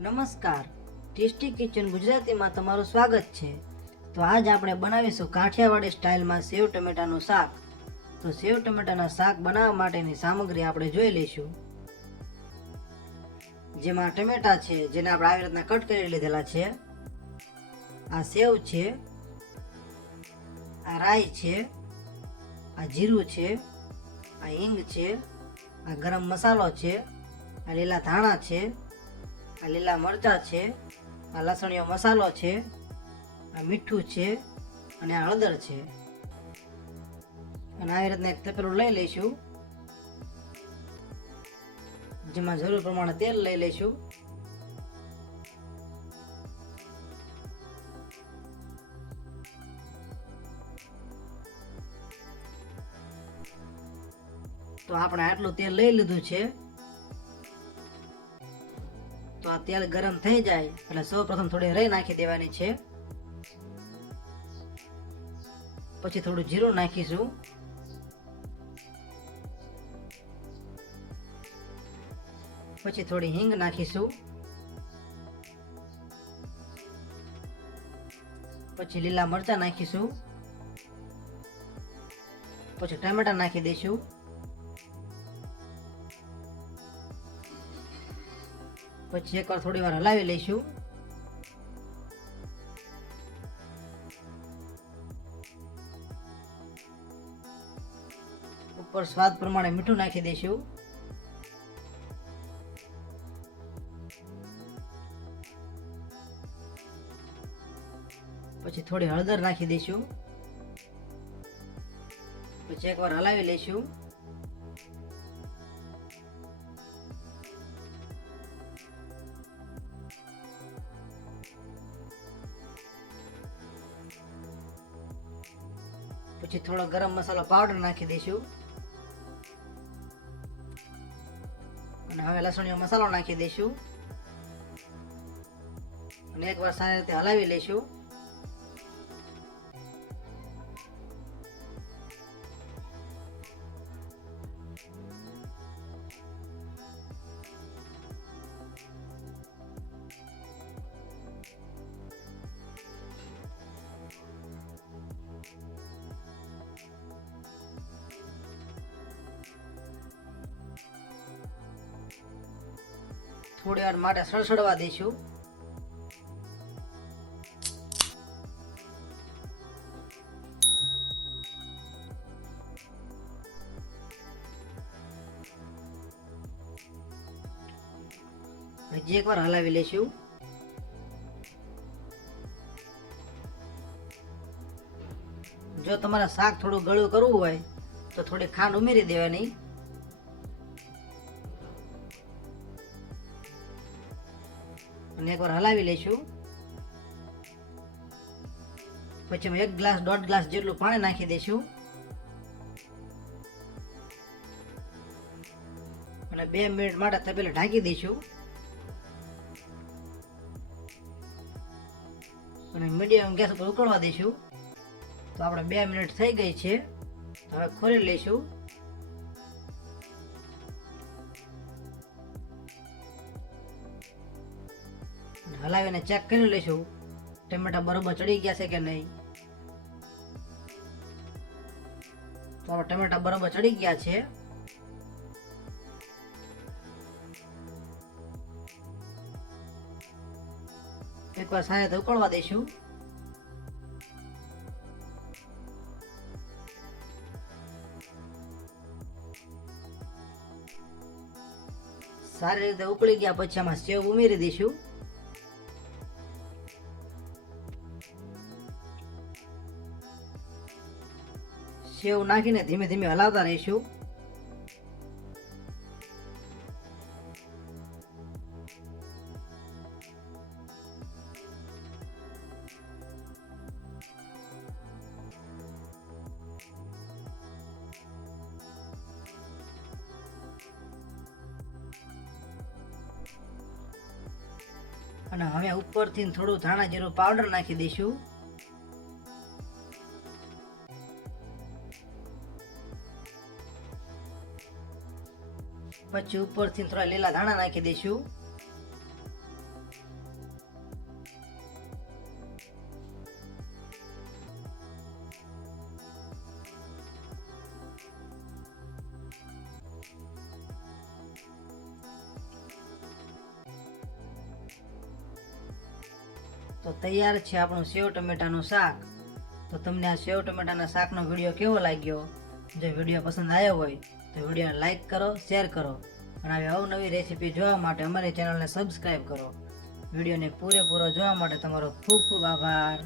નમસ્કાર, tasty kitchen ગુજરાતીમાં તમારું સ્વાગત છે। તો આજ આપણે બનાવીશું કાઠિયાવાડી સ્ટાઇલમાં સેવ ટમેટાનું શાક। તો સેવ ટમેટાના શાક બનાવવા માટેની સામગ્રી આપણે જોઈ લઈશું। જેમાં ટમેટા છે, જેને આપણે આવી રીતના કટ કરી લીધેલા છે। આ સેવ છે, આ રાઈ છે, આ જીરું છે, આ હિંગ છે, આ ગરમ મસાલો છે, આ લીલા ધાણા છે, આ લીલા મરચા છે, આ લસણીયો મસાલો છે, આ મીઠું છે અને આ હળદર છે। અને આવી રીતના એક તપેલું લઈ લઈશું, જેમાં જરૂર પ્રમાણે તેલ લઈ લઈશું। તો આપણે આટલું તેલ લઈ લીધું છે। તો આ તેલ ગરમ થઈ જાય એટલે સૌપ્રથમ થોડી રાઈ નાખી દેવાની છે। પછી થોડું જીરું નાખીશું, પછી થોડી હિંગ નાખીશું, પછી લીલા મરચા નાખીશું, પછી ટમેટા નાખી દઈશું, પછી એકવાર થોડી વાર હલાવી લઈશું। ઉપર સ્વાદ પ્રમાણે મીઠું નાખી દઈશું। પછી થોડી હળદર નાખી દઈશું, પછી એકવાર હલાવી લઈશું। પછી થોડો ગરમ મસાલો પાવડર નાખી દઈશું અને હવે લસણીયો મસાલો નાખી દઈશું અને એકવાર સારી રીતે હલાવી લઈશું। થોડી વાર માટે સળસળવા દઈશું। હજી એકવાર હલાવી લઈશું। જો તમારે શાક થોડું ગળ્યું કરવું હોય તો થોડી ખાંડ ઉમેરી દેવાની અને એકવાર હલાવી લઈશું। પછી એક ગ્લાસ 1.5 ગ્લાસ જેટલું પાણી નાખી દઈશું અને 2 મિનિટ માટે તપેલું ઢાંકી દઈશું અને મીડિયમ ગેસ પર ઉકળવા દઈશું। તો આપણે 2 મિનિટ થઈ ગઈ છે, હવે ખોલી લઈશું। હલાવીને ચેક કરી લઈશું ટમેટા બરોબર ચડી ગયા છે કે નહીં। તો હવે ટમેટા બરોબર ચડી ગયા છે। એકવાર સારી રીતે ઉકળવા દઈશું। સારી રીતે ઉકળી ગયા પછી આમાં સેવ ઉમેરી દઈશું। સેવ નાખીને ધીમે ધીમે હલાવતા રહીશું। અને હવે ઉપરથી થોડું ધાણા જીરું પાવડર નાખી દઈશું। પછી ઉપરથી થોડા લીલા ધાણા નાખી દઈશું। તો તૈયાર છે આપણું સેવ ટમેટાનું શાક. તો તમને આ સેવ ટમેટાના શાકનો વિડીયો કેવો લાગ્યો? જો વિડીયો પસંદ આવ્યો હોય તો વિડીયોને લાઈક કરો, શેર કરો અને આવી અવનવી રેસીપી જોવા માટે અમારી ચેનલને સબસ્ક્રાઈબ કરો. વિડીયોને પૂરેપૂરો જોવા માટે તમારો ખૂબ ખૂબ આભાર.